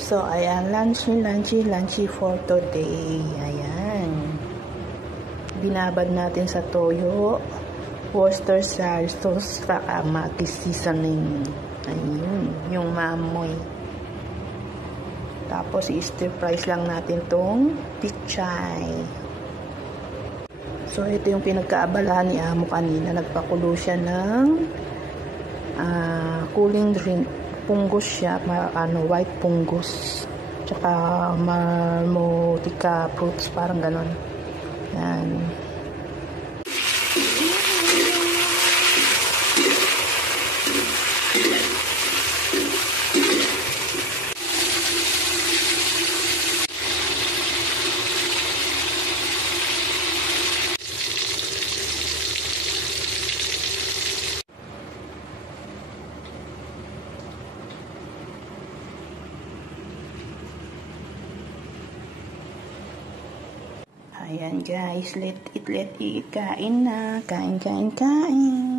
So, ayan, lunchy for today. Ayan. Binabad natin sa toyo, Worcestershire sauce, saka mati seasoning. Ayun, yung mamoy. Tapos, i-stir fries lang natin tong pichay. So, ito yung pinagkaabalahan ni Amo kanina. Nagpakulo siya ng cooling drink. Punggos siya, white punggos. Tsaka marmotica fruits, parang ganon. Yan. Ayan guys, let it, kain na, kain.